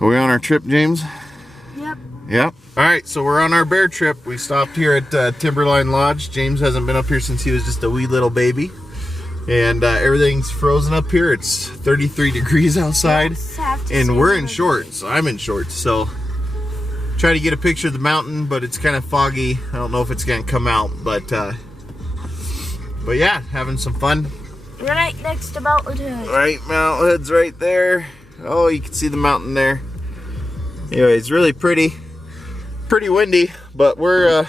Are we on our trip, James? Yep. Yep. Alright, so we're on our bear trip. We stopped here at Timberline Lodge. James hasn't been up here since he was just a wee little baby. And everything's frozen up here. It's 33 degrees outside. And we're in shorts. I'm in shorts. So try to get a picture of the mountain, but it's kind of foggy. I don't know if it's going to come out. But yeah, having some fun. Right next to Mountain Hood. Right, Mount Hood's right there. Oh, you can see the mountain there. Anyway, it's really pretty windy, but we're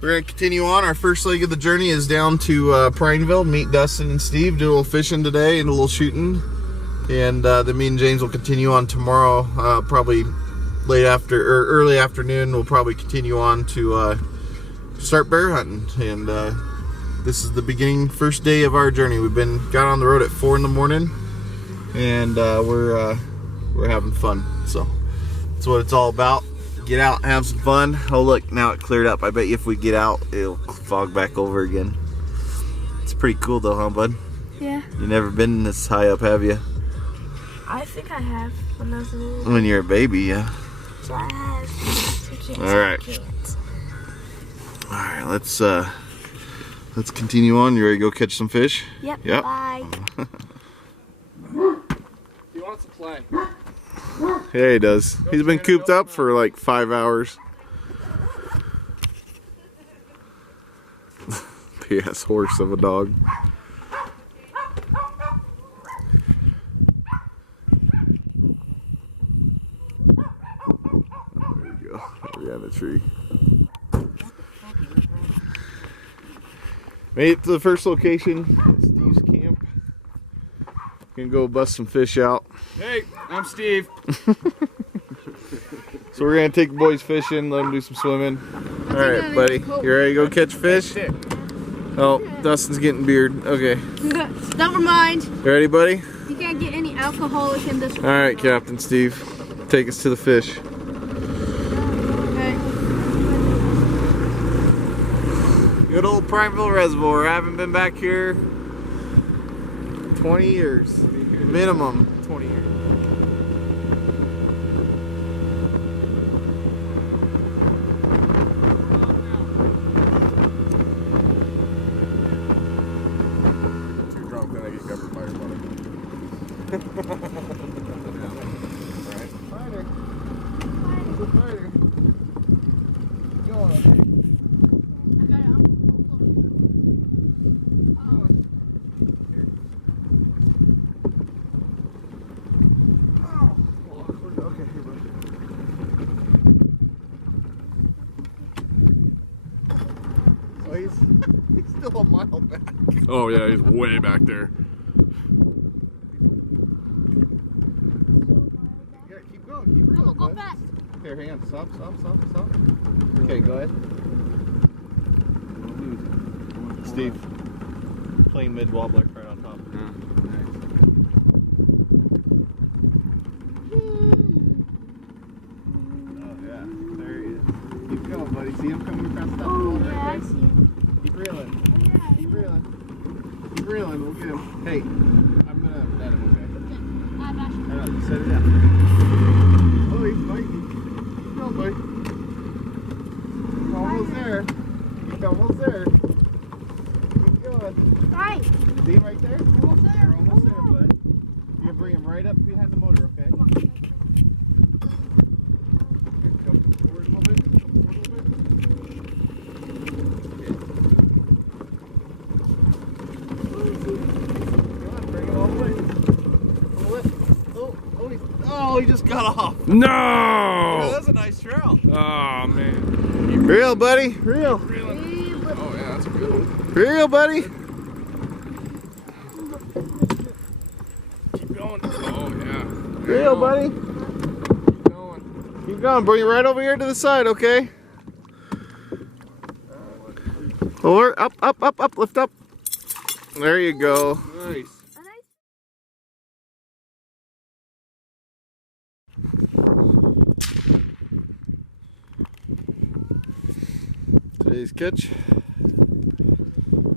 gonna continue on. Our first leg of the journey is down to Prineville, meet Dustin and Steve, do a little fishing today and a little shooting, and then me and James will continue on tomorrow, probably late after or early afternoon. We'll probably continue on to start bear hunting, and this is the first day of our journey. Got on the road at 4 in the morning, and we're having fun. So that's what it's all about. Get out and have some fun. Oh look, now it cleared up. I bet you if we get out, it'll fog back over again. It's pretty cool though, huh, bud? Yeah. You never been this high up, have you? I think I have when I was a little. When you're a baby, yeah. So I have. All right. All right, let's continue on. You ready to go catch some fish? Yep. Yep. Bye. He wants to play. Yeah, he does. He's been cooped up for like 5 hours. Big ass horse of a dog. There you go. Behind the tree. Made it to the first location at Steve's camp. Gonna go bust some fish out. Hey, I'm Steve. So we're gonna take the boys fishing, let them do some swimming. All right, buddy, you ready to go catch fish? Oh, Dustin's getting beard. Okay. Never mind. You ready, buddy? You can't get any alcoholic in this one. All right, Captain Steve, take us to the fish. Okay. Good old Prineville Reservoir. I haven't been back here 20 years, minimum 20 years. Too drunk, then I get covered by your mother. Alright. Fighter. He's a fighter. Go on. He's still a mile back. Oh yeah, he's way back there. Yeah, keep going, Go bud. fast. Here, hang on, stop. Okay, go ahead. Steve, plain mid wobbler right on top. Oh yeah, there he is. Keep going, buddy. See him coming across that wall Oh, yeah, I right see there? him. Keep reeling. Oh, yeah. Keep reeling. We'll get him. Hey, I'm gonna net him, okay? Hang on, set it down. Oh, he's biting. Keep going, buddy. You're almost there. You're almost there. Keep going. Right. See him right there? Almost there. You're almost there, bud. You're gonna bring him right up behind the motor, okay? Come on. Here, come forward a little bit. Oh, he just got off. No! Oh, that's a nice trail. Oh man. Reel, buddy. Reel. Oh yeah, that's a good one. Reel, buddy. Keep going. Oh yeah. Reel, buddy. Keep going. Keep going. Bring it right over here to the side, okay? Or up. Lift up. There you go. Nice. Today's catch.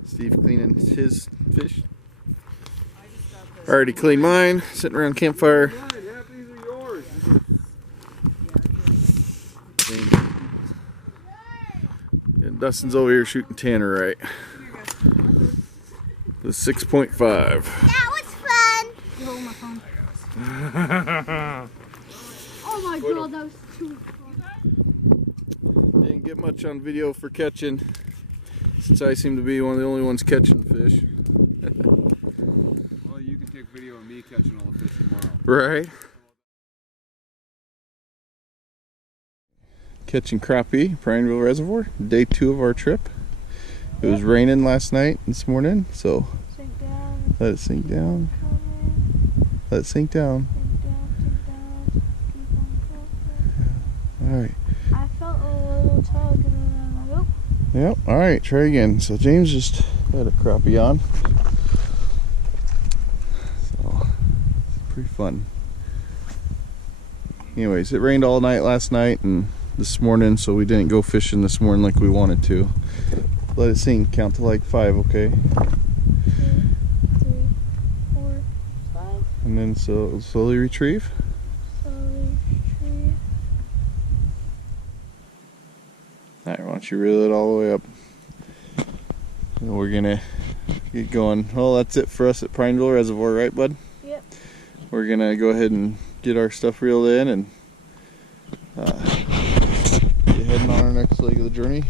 Steve cleaning his fish. Already cleaned mine, sitting around campfire. These are yours. Dustin's over here shooting tannerite. The 6.5. That was fun. You hold my phone. Oh my god, that was too fun. Didn't get much on video for catching, since I seem to be one of the only ones catching fish. Well, you can take video of me catching all the fish tomorrow. Right. Catching crappie, Prineville Reservoir, day 2 of our trip. It was raining last night and this morning, so Sink down. let it sink down. Let it sink down. Alright. I felt a little tug and then I'm like, oh. Yep, alright, try again. So James just had a crappie on. So, it's pretty fun. Anyways, it rained all night last night and this morning, so we didn't go fishing this morning like we wanted to. Let it sink, count to like 5, okay? 2, 3, 4, 5. And then so slowly retrieve. Slowly retrieve. Alright, why don't you reel it all the way up? And we're gonna get going. Well, that's it for us at Prineville Reservoir, right, bud? Yep. We're gonna go ahead and get our stuff reeled in and get heading on our next leg of the journey.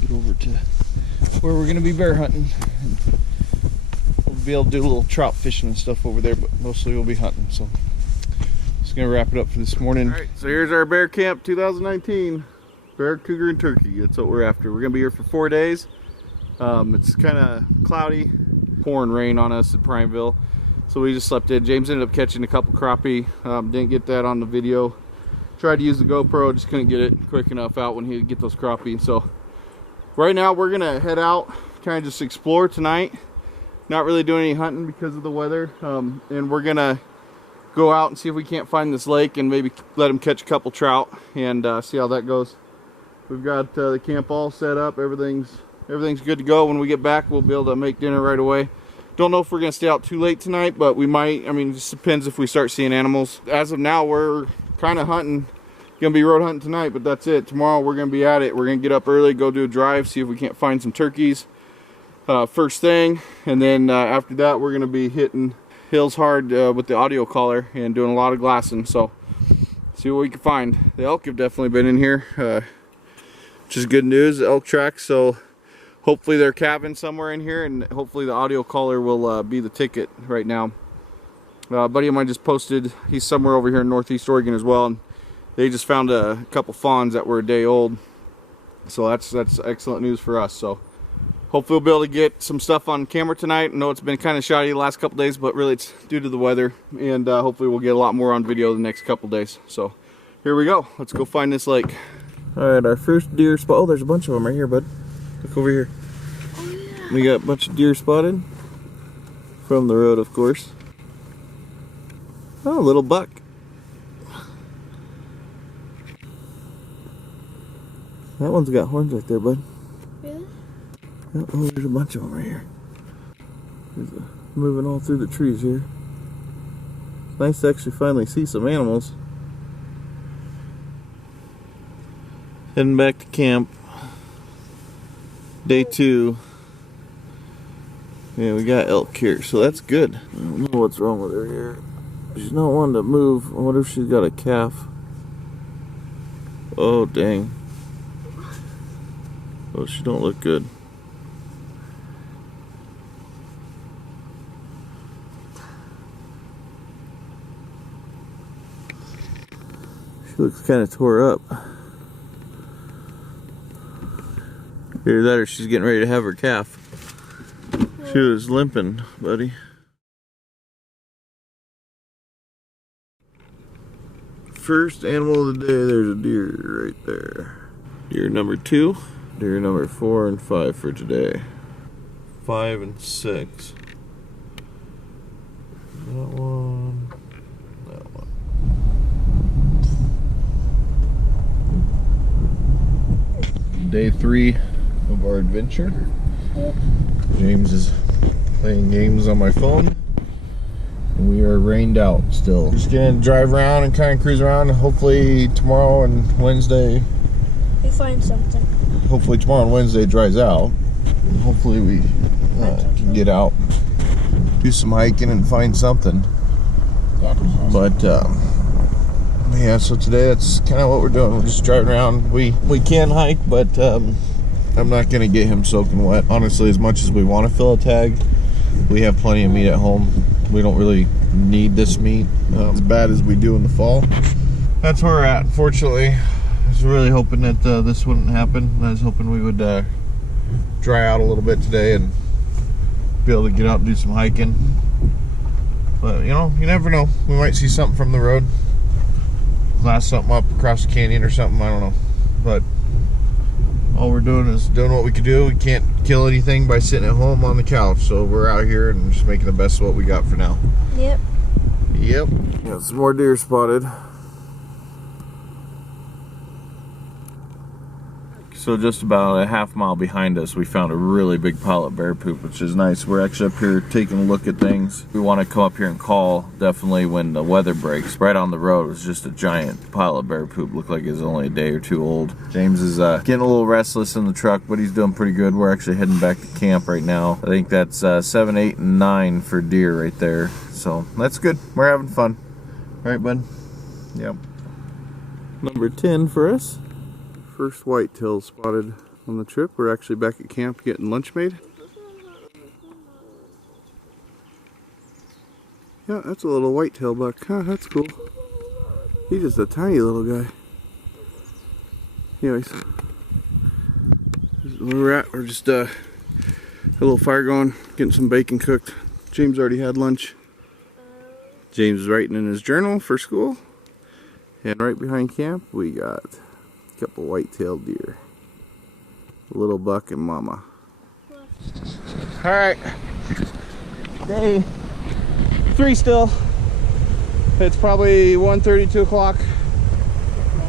Get over to where we're gonna be bear hunting. And we'll be able to do a little trout fishing and stuff over there, but mostly we'll be hunting. So just gonna wrap it up for this morning. All right, so here's our bear camp 2019. Bear, cougar, and turkey. That's what we're after. We're gonna be here for 4 days. It's kind of cloudy, pouring rain on us at Prineville, so we just slept in. James ended up catching a couple crappie. Didn't get that on the video. Tried to use the GoPro, just couldn't get it quick enough out when he'd get those crappie. So right now we're gonna head out, kind of just explore tonight. Not really doing any hunting because of the weather, and we're gonna go out and see if we can't find this lake and maybe let him catch a couple trout and see how that goes. We've got the camp all set up. Everything's good to go. When we get back, we'll be able to make dinner right away. Don't know if we're gonna stay out too late tonight, but we might. I mean, it just depends if we start seeing animals. As of now, we're kind of hunting. Gonna be road hunting tonight, but that's it. Tomorrow we're gonna be at it. We're gonna get up early, go do a drive, see if we can't find some turkeys first thing, and then after that we're gonna be hitting hills hard with the audio collar and doing a lot of glassing. So see what we can find. The elk have definitely been in here, which is good news. The elk tracks, so hopefully they're calving somewhere in here, and hopefully the audio collar will be the ticket right now. A buddy of mine just posted, he's somewhere over here in Northeast Oregon as well, and they just found a couple fawns that were a day old. So that's excellent news for us. So hopefully we'll be able to get some stuff on camera tonight. I know it's been kind of shoddy the last couple days, but really it's due to the weather, and hopefully we'll get a lot more on video the next couple days. So here we go. Let's go find this lake. All right, our first deer spot. Oh, there's a bunch of them right here, bud. Look over here. Oh, yeah. We got a bunch of deer spotted from the road, of course. Oh, a little buck. That one's got horns right there, bud. Really? Oh, there's a bunch of them right here. Moving all through the trees here. Nice to actually finally see some animals. Heading back to camp. Day 2. Yeah, we got elk here, so that's good. I don't know what's wrong with her here. She's not wanting to move. I wonder if she's got a calf. Oh, dang. Oh, she don't look good. She looks kind of tore up. Either that or she's getting ready to have her calf. She was limping, buddy. First animal of the day, there's a deer right there. Deer number 2, deer number 4 and 5 for today. 5 and 6. That one. That one. Day 3 of our adventure. Yep. James is playing games on my phone. And we are rained out still. Just gonna drive around and kind of cruise around. Hopefully tomorrow and Wednesday We find something. hopefully tomorrow and Wednesday dries out. Hopefully we can get out, do some hiking and find something. But yeah, so today that's kind of what we're doing. We're just driving around. We can hike, but I'm not gonna get him soaking wet. Honestly, as much as we want to fill a tag, we have plenty of meat at home. We don't really need this meat as bad as we do in the fall. That's where we're at. Unfortunately, I was really hoping that this wouldn't happen. I was hoping we would dry out a little bit today and be able to get out and do some hiking. But you know, you never know. We might see something from the road. Blast something up across the canyon or something, I don't know. But all we're doing is doing what we can do. We can't kill anything by sitting at home on the couch, so we're out here and just making the best of what we got for now. Yep. Yep. Got some more deer spotted. So just about a half mile behind us, we found a really big pile of bear poop, which is nice. We're actually up here taking a look at things. We want to come up here and call, definitely when the weather breaks. Right on the road was just a giant pile of bear poop. Looked like it was only a day or two old. James is getting a little restless in the truck, but he's doing pretty good. We're actually heading back to camp right now. I think that's 7, 8, and 9 for deer right there. So that's good. We're having fun. Right, bud? Yep. Number 10 for us. First whitetail spotted on the trip. We're actually back at camp getting lunch made. Yeah, that's a little whitetail buck. Huh, that's cool. He's just a tiny little guy. Anyways, this is where we're at. We're just a little fire going, getting some bacon cooked. James already had lunch. James is writing in his journal for school. And right behind camp, we got couple white-tailed deer, a little buck and mama. All right, day 3 still. It's probably 1:30, 2 o'clock.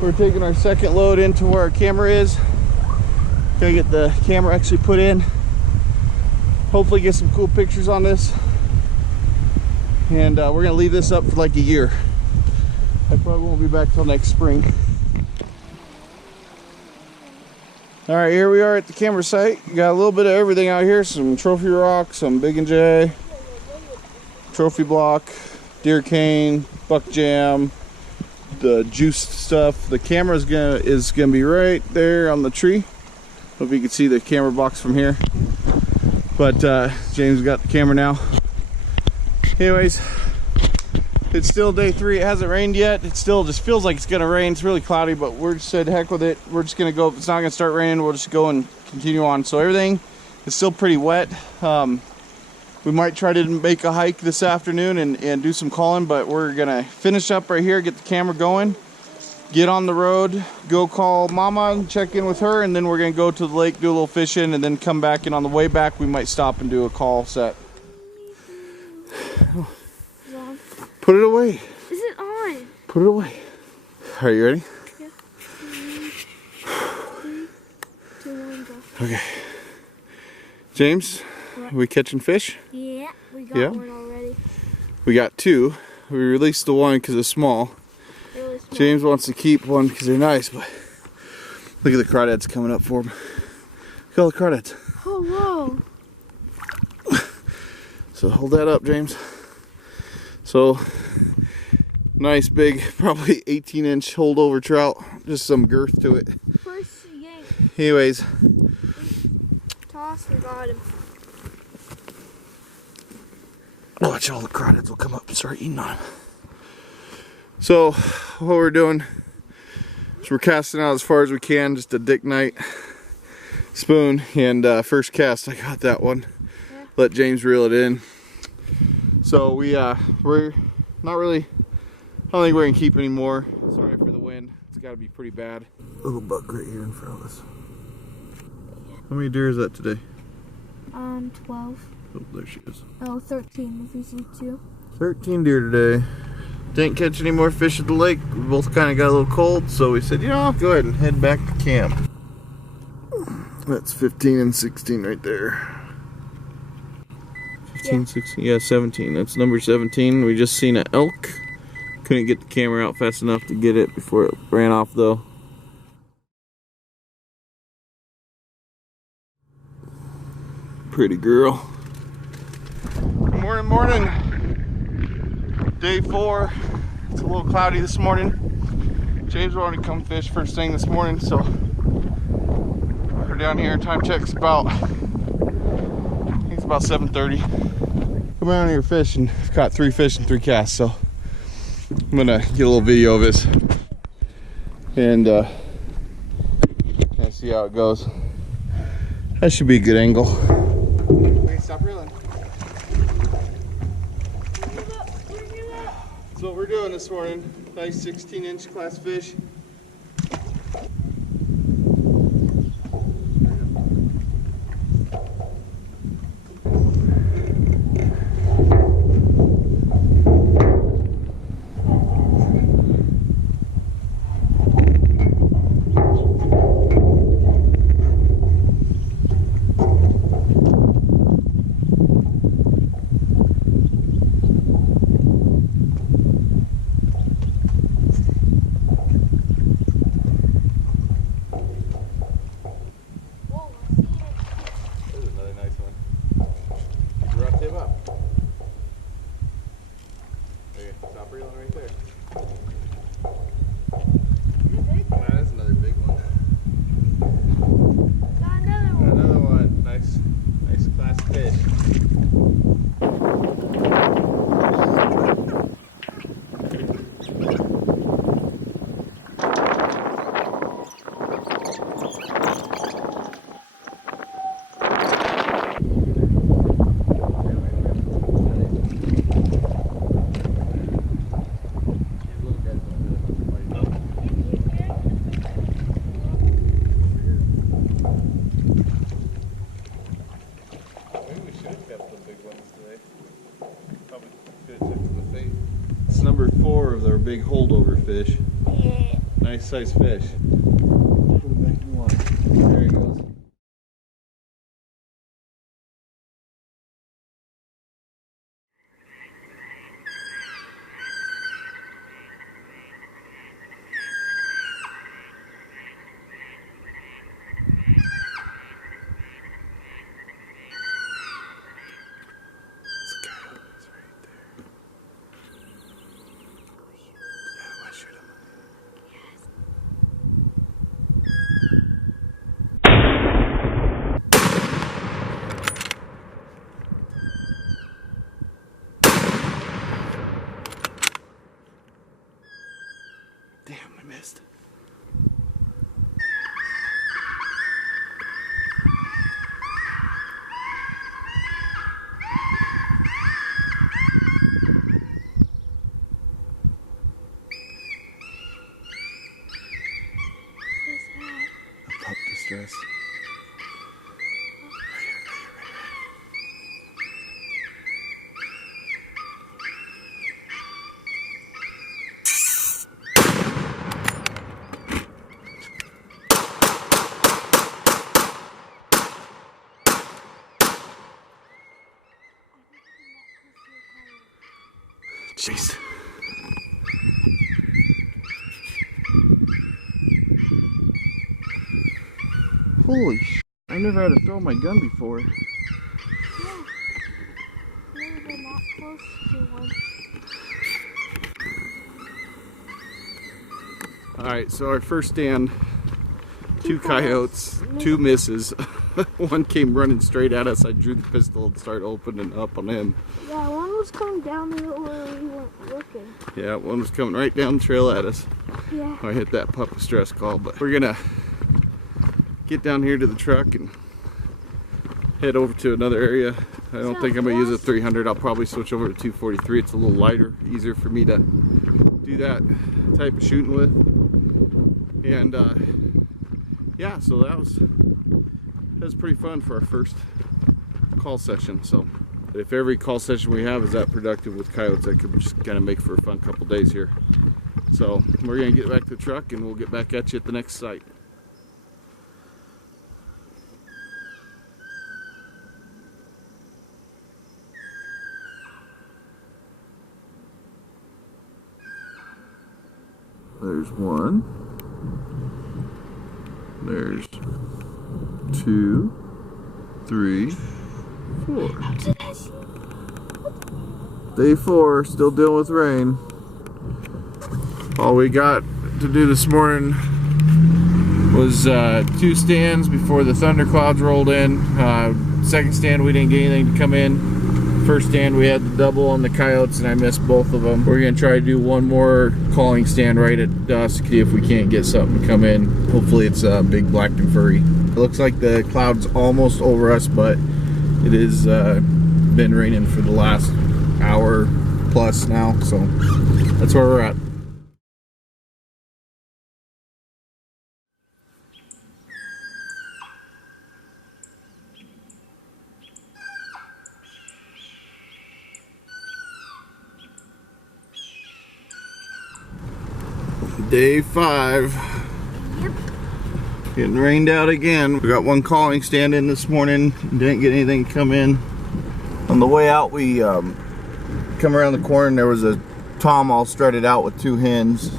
We're taking our second load into where our camera is. Gotta get the camera actually put in. Hopefully get some cool pictures on this. And we're gonna leave this up for like a year. I probably won't be back till next spring. All right, here we are at the camera site. You got a little bit of everything out here. Some trophy rock, some Big and J, trophy block, deer cane, buck jam, the juiced stuff. The camera is gonna be right there on the tree. Hope you can see the camera box from here. But James got the camera now. Anyways, it's still day 3. It hasn't rained yet. It still just feels like it's gonna rain. It's really cloudy, but we're just said heck with it. We're just gonna go. If it's not gonna start raining, we'll just go and continue on. So everything is still pretty wet. We might try to make a hike this afternoon and do some calling, but we're gonna finish up right here, get the camera going, get on the road, go call mama and check in with her, and then we're gonna go to the lake, do a little fishing, and then come back. And on the way back, we might stop and do a call set. Put it away. Is it on? Put it away. Are you ready? Yeah. 3, 2, 1, go. Okay. James, What? are we catching fish? Yeah, we got one already. We got 2. We released the one because it's small. Really small. James wants to keep one because they're nice, but look at the crawdads coming up for him. Look at all the crawdads. Oh, whoa. So hold that up, James. So, nice big, probably 18-inch holdover trout. Just some girth to it. First yank. Anyways. Toss, we got him. Watch, all the crawdads will come up and start eating on him. So, what we're doing is we're casting out as far as we can. Just a Dick Knight spoon. And first cast, I got that one. Yeah. Let James reel it in. So we're not really, I don't think we're gonna keep any more. Sorry for the wind. It's gotta be pretty bad. Little buck right here in front of us. How many deer is that today? 12. Oh, there she is. Oh, 13 if you see 2. 13 deer today. Didn't catch any more fish at the lake. We both kind of got a little cold, so we said, you know, I'll go ahead and head back to camp. That's 15 and 16 right there. 15, 16, yeah, 17. That's number 17. We just seen an elk. Couldn't get the camera out fast enough to get it before it ran off though. pretty girl. Good morning, morning. Day 4. It's a little cloudy this morning. James will already come fish first thing this morning, so we're down here. Time check's about, I think it's about 7:30. Come down here fishing. I've caught 3 fish and 3 casts, so I'm gonna get a little video of this and see how it goes. That should be a good angle. Wait, stop reeling. That's what we're doing this morning. Nice 16-inch class fish. It's number 4 of their big holdover fish. Yeah. Nice size fish. Put it back in the water. There he goes. Damn, I missed. What's that? A pup distress. Jeez. Holy sh! I never had to throw my gun before. Yeah. Never been that close to one. Alright, so our first stand, 2 coyotes, 2 misses. One came running straight at us. I drew the pistol and started opening up on him. Yeah, one was coming down the hill where we weren't looking. Yeah, one was coming right down the trail at us. Yeah. I hit that pup distress call, but we're gonna get down here to the truck and head over to another area. I don't think I'm gonna use a 300. I'll probably switch over to 243. It's a little lighter, easier for me to do that type of shooting with. And yeah, so that was pretty fun for our first call session. So if every call session we have is that productive with coyotes, that could just kind of make for a fun couple days here. So we're gonna get back to the truck and we'll get back at you at the next site. There's one. There's 2, 3, 4. Day 4, still dealing with rain. All we got to do this morning was 2 stands before the thunderclouds rolled in. Second stand we didn't get anything to come in. First stand we had the double on the coyotes and I missed both of them. We're gonna try to do one more calling stand right at dusk, see if we can't get something to come in. Hopefully it's big, black and furry. It looks like the cloud's almost over us, but it has been raining for the last hour plus now, so that's where we're at. Day 5. Yep. Getting rained out again. We got one calling stand in this morning. Didn't get anything to come in. On the way out, we come around the corner and there was a tom all strutted out with 2 hens.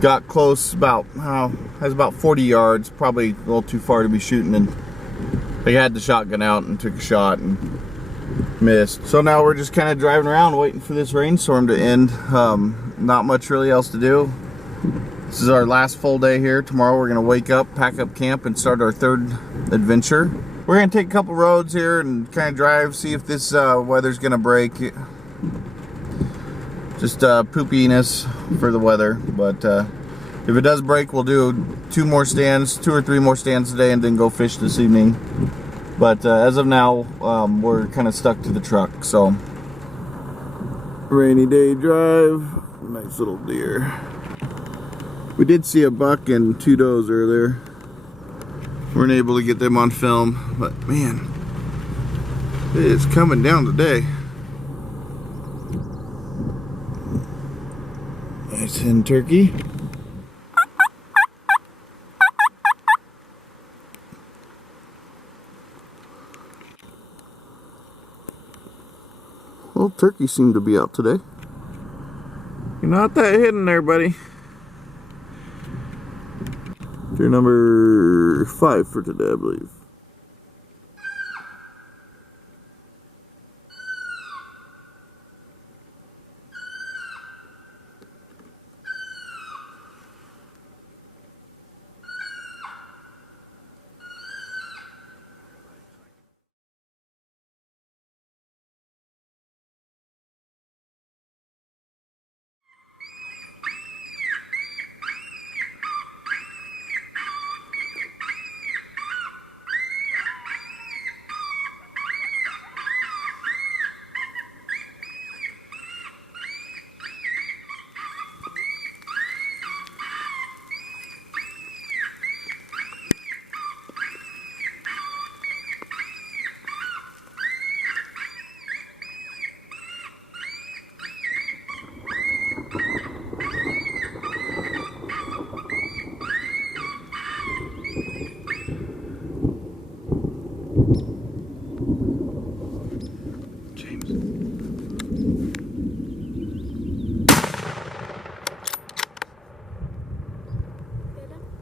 Got close about, has about 40 yards, probably a little too far to be shooting, and they had the shotgun out and took a shot and missed. So now we're just kind of driving around waiting for this rainstorm to end. Not much really else to do. This is our last full day here. Tomorrow we're gonna wake up, pack up camp, and start our 3rd adventure. We're gonna take a couple roads here and kind of drive, see if this weather's gonna break. Just poopiness for the weather, but if it does break, we'll do 2 or 3 more stands today and then go fish this evening. But as of now, we're kind of stuck to the truck, so. Rainy day drive, nice little deer. We did see a buck and 2 does earlier. Weren't able to get them on film, but man, it is coming down today. Nice hen turkey. Well, turkeys seem to be out today. You're not that hidden there, buddy. You're number 5 for today, I believe.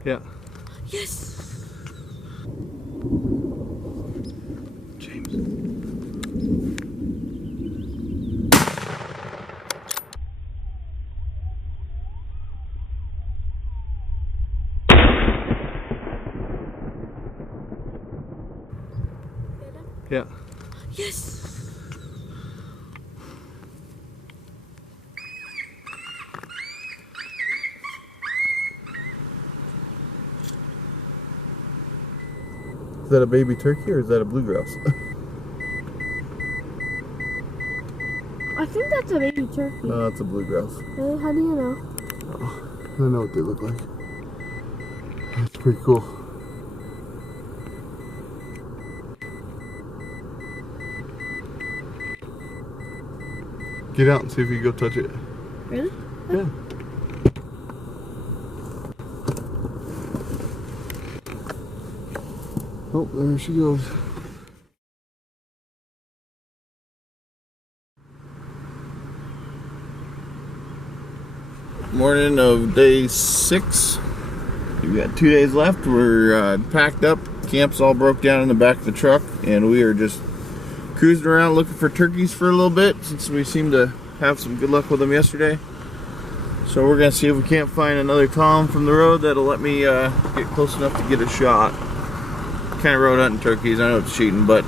Yeah. Yes. James. Yeah. Yes. Is that a baby turkey or is that a bluegrass? I think that's a baby turkey. No, that's a bluegrass. Really? How do you know? Oh, I know what they look like. That's pretty cool. Get out and see if you can go touch it. Really? Yeah. Oh, there she goes. Morning of day 6. We've got 2 days left. We're packed up, Camp's all broke down in the back of the truck, and we are just cruising around looking for turkeys for a little bit since we seemed to have some good luck with them yesterday. So we're gonna see if we can't find another tom from the road that'll let me get close enough to get a shot. Kind of road hunting turkeys. I know it's cheating, but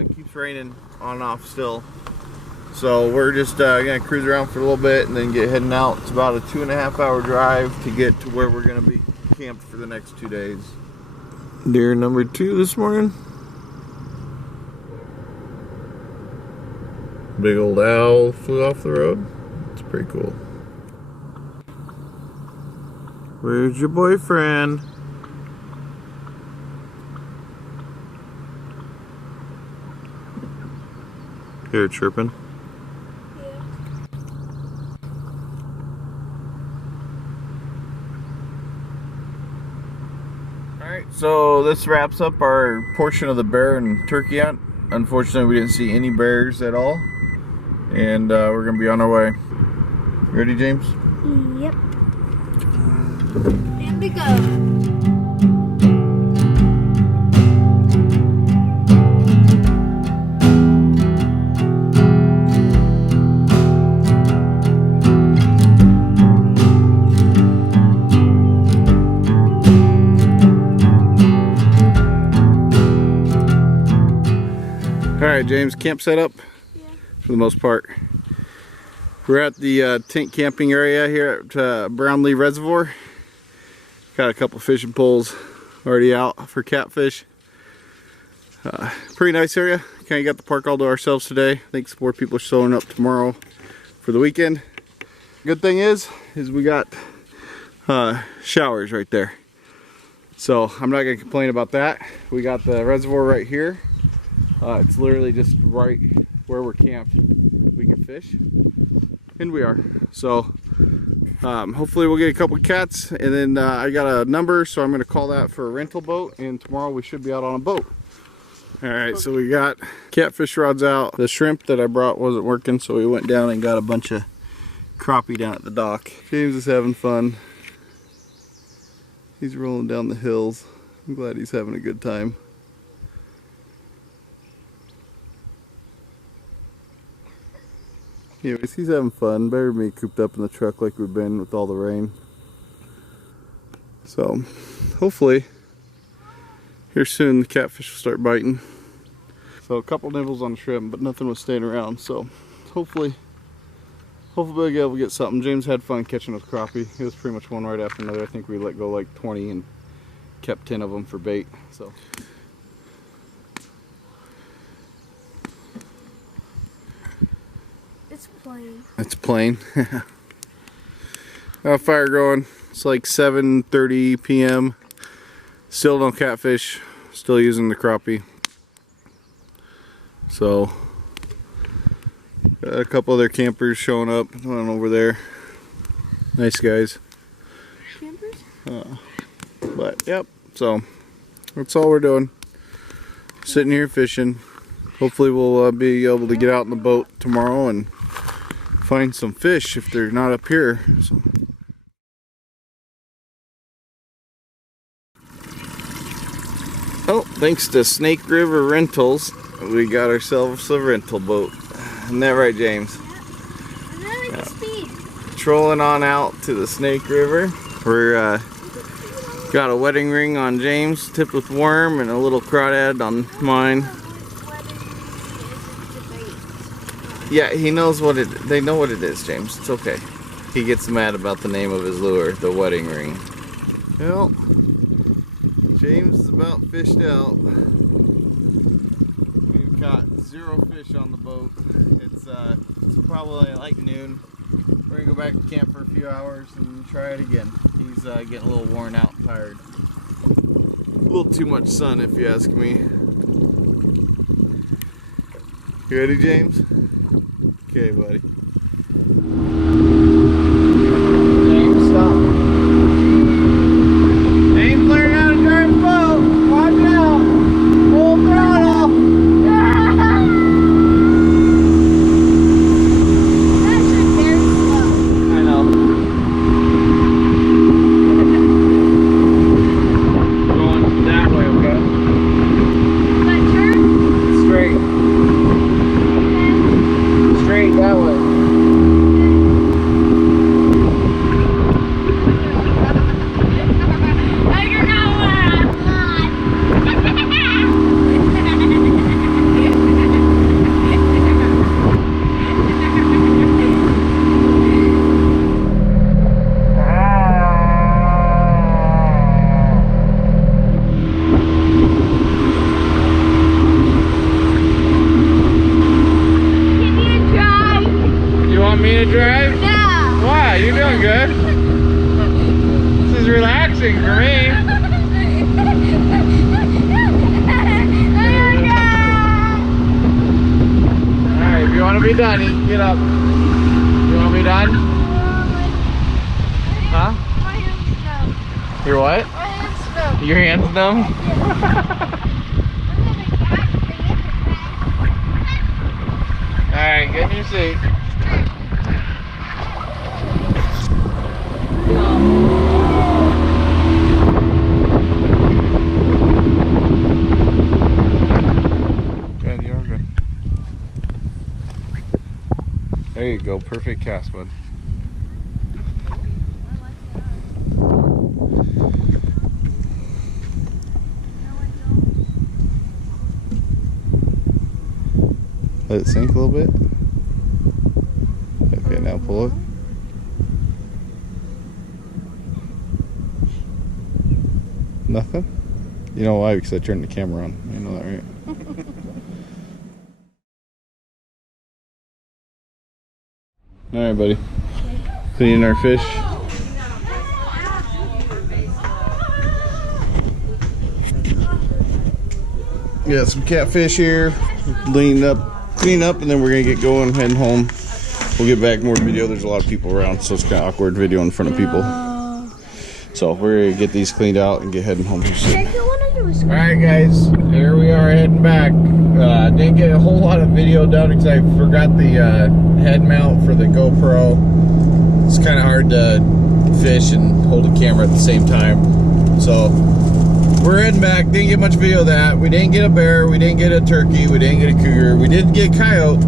it keeps raining on and off still. So we're just gonna cruise around for a little bit and then get heading out. It's about a 2.5 hour drive to get to where we're gonna be camped for the next 2 days. Deer number 2 this morning. Big old owl flew off the road. It's pretty cool. Where's your boyfriend? Here chirping. Alright, so this wraps up our portion of the bear and turkey hunt. Unfortunately, we didn't see any bears at all. And we're going to be on our way. Ready, James? Yep. And we go. Alright, James, camp set up? Yeah. For the most part. We're at the tent camping area here at Brownlee Reservoir. Got a couple fishing poles already out for catfish. Pretty nice area. Kind of got the park all to ourselves today. I think some more people are showing up tomorrow for the weekend. Good thing is we got showers right there. So I'm not gonna complain about that. We got the reservoir right here. It's literally just right where we're camped. We can fish, and we are. So hopefully we'll get a couple cats, and then I got a number, so I'm going to call that for a rental boat, and tomorrow we should be out on a boat. All right, so we got catfish rods out. The shrimp that I brought wasn't working, so we went down and got a bunch of crappie down at the dock. James is having fun. He's rolling down the hills. I'm glad he's having a good time. Anyways, he's having fun. Better than me cooped up in the truck like we've been with all the rain. So, hopefully, here soon the catfish will start biting. So a couple nibbles on the shrimp, but nothing was staying around. So, hopefully we'll be able to get something. James had fun catching those crappie. It was pretty much one right after another. I think we let go like 20 and kept 10 of them for bait. So. It's plain. It's plain. Got a fire going. It's like 7:30 p.m. Still no catfish. Still using the crappie. So, got a couple other campers showing up on over there. Nice guys. Campers? But yep. So that's all we're doing. Sitting here fishing. Hopefully we'll be able to get out in the boat tomorrow and find some fish if they're not up here. So. Oh, thanks to Snake River Rentals, we got ourselves a rental boat. Isn't that right, James? And I like the speed. Trolling on out to the Snake River. We're got a wedding ring on James, tipped with worm, and a little crawdad on mine. Yeah, he knows what they know what it is, James. It's okay. He gets mad about the name of his lure, the wedding ring. Well, James is about fished out. We've caught 0 fish on the boat. It's probably like noon. We're gonna go back to camp for a few hours and try it again. He's getting a little worn out and tired. A little too much sun, if you ask me. You ready, James? Okay, buddy. James, stop. James, learn how to drive a boat. Watch out. Full throttle. That's just very slow. I know. Going that way, okay? gonna drive? Yeah. Why? You're doing good. This is relaxing for me. Alright, if you want to be done, you can get up. You want to be done? Huh? My hands numb. Your what? My hands numb. Your hands numb? Alright, get in your seat. Good, you're good. There you go, perfect cast, bud. Let it sink a little bit. Okay, now pull it. Nothing? You know why? Because I turned the camera on. You know that, right? Alright, buddy. Cleaning our fish. We got some catfish here. Clean up, and then we're gonna get going, heading home. We'll get back more video. There's a lot of people around, so it's kind of awkward video in front of people. So we're gonna get these cleaned out and get heading home here soon. Alright guys, here we are heading back. Didn't get a whole lot of video done because I forgot the head mount for the GoPro. It's kind of hard to fish and hold a camera at the same time. So we're heading back. Didn't get much video of that. We didn't get a bear, we didn't get a turkey, we didn't get a cougar. We did get coyote,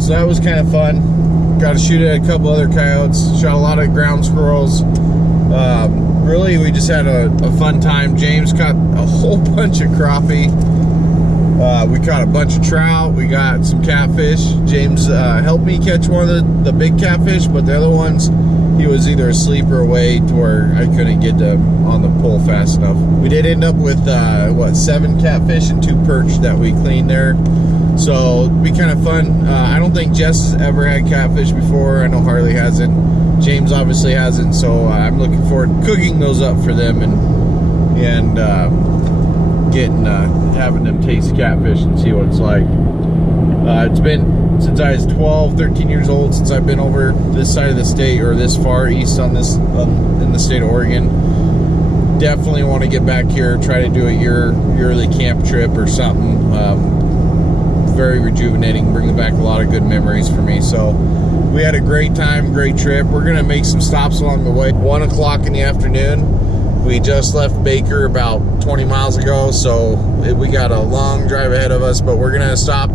so that was kind of fun. Got to shoot at a couple other coyotes. Shot a lot of ground squirrels. Really, we just had a fun time. James caught a whole bunch of crappie. We caught a bunch of trout. We got some catfish. James helped me catch one of the big catfish, but the other ones, he was either asleep or away to where I couldn't get on the pole fast enough. We did end up with, 7 catfish and 2 perch that we cleaned there. So it'd be kind of fun. I don't think Jess has ever had catfish before. I know Harley hasn't. James obviously hasn't, so I'm looking forward to cooking those up for them and having them taste catfish and see what it's like. It's been since I was 12, 13 years old since I've been over this side of the state, or this far east on this in the state of Oregon. Definitely want to get back here, try to do a yearly camp trip or something. Very rejuvenating, bringing back a lot of good memories for me. So we had a great time, great trip. We're gonna make some stops along the way. 1 o'clock in the afternoon. We just left Baker about 20 miles ago, so we got a long drive ahead of us, but we're gonna stop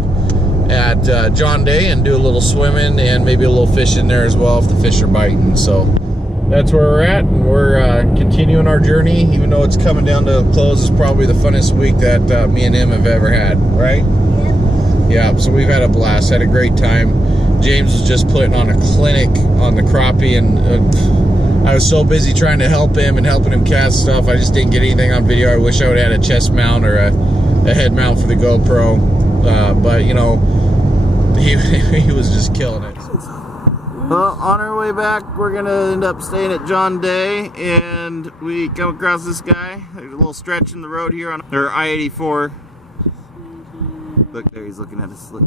at John Day and do a little swimming and maybe a little fishing there as well if the fish are biting. So that's where we're at, and we're continuing our journey, even though it's coming down to a close. It's probably the funnest week that me and him have ever had, right? Yeah, so we've had a blast, had a great time. James was just putting on a clinic on the crappie, and I was so busy trying to help him and helping him cast stuff, I just didn't get anything on video. I wish I would have had a chest mount or a head mount for the GoPro, but you know, he was just killing it. Well, on our way back, we're gonna end up staying at John Day, and we come across this guy. There's a little stretch in the road here on I-84. Look there, he's looking at us. Look.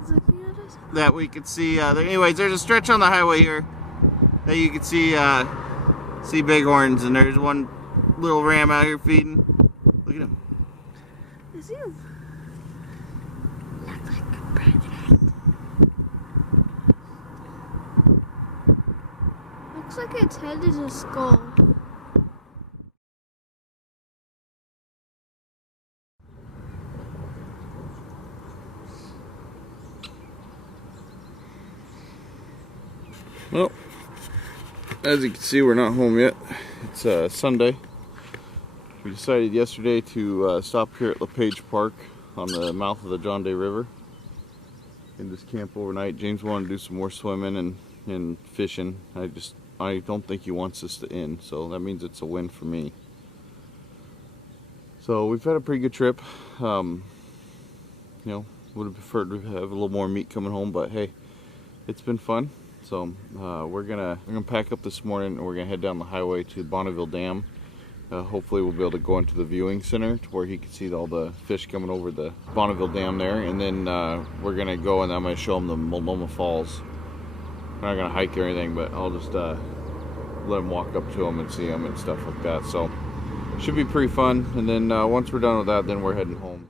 He's looking at us? That we could see. Anyways, there's a stretch on the highway here that you can see bighorns, and there's one little ram out here feeding. Look at him. Is he? Looks like a president. Looks like its head is a skull. Well, as you can see, we're not home yet. It's Sunday. We decided yesterday to stop here at LePage Park on the mouth of the John Day River and just camp overnight. James wanted to do some more swimming and fishing. I don't think he wants this to end, so that means it's a win for me. So we've had a pretty good trip. You know, would have preferred to have a little more meat coming home, but hey, it's been fun. So we're gonna pack up this morning and we're gonna head down the highway to Bonneville Dam. Hopefully we'll be able to go into the viewing center to where he can see all the fish coming over the Bonneville Dam there, and then we're gonna go and I'm gonna show him the Multnomah Falls. We're not gonna hike or anything, but I'll just let him walk up to them and see them and stuff like that. So should be pretty fun. And then once we're done with that, then we're heading home.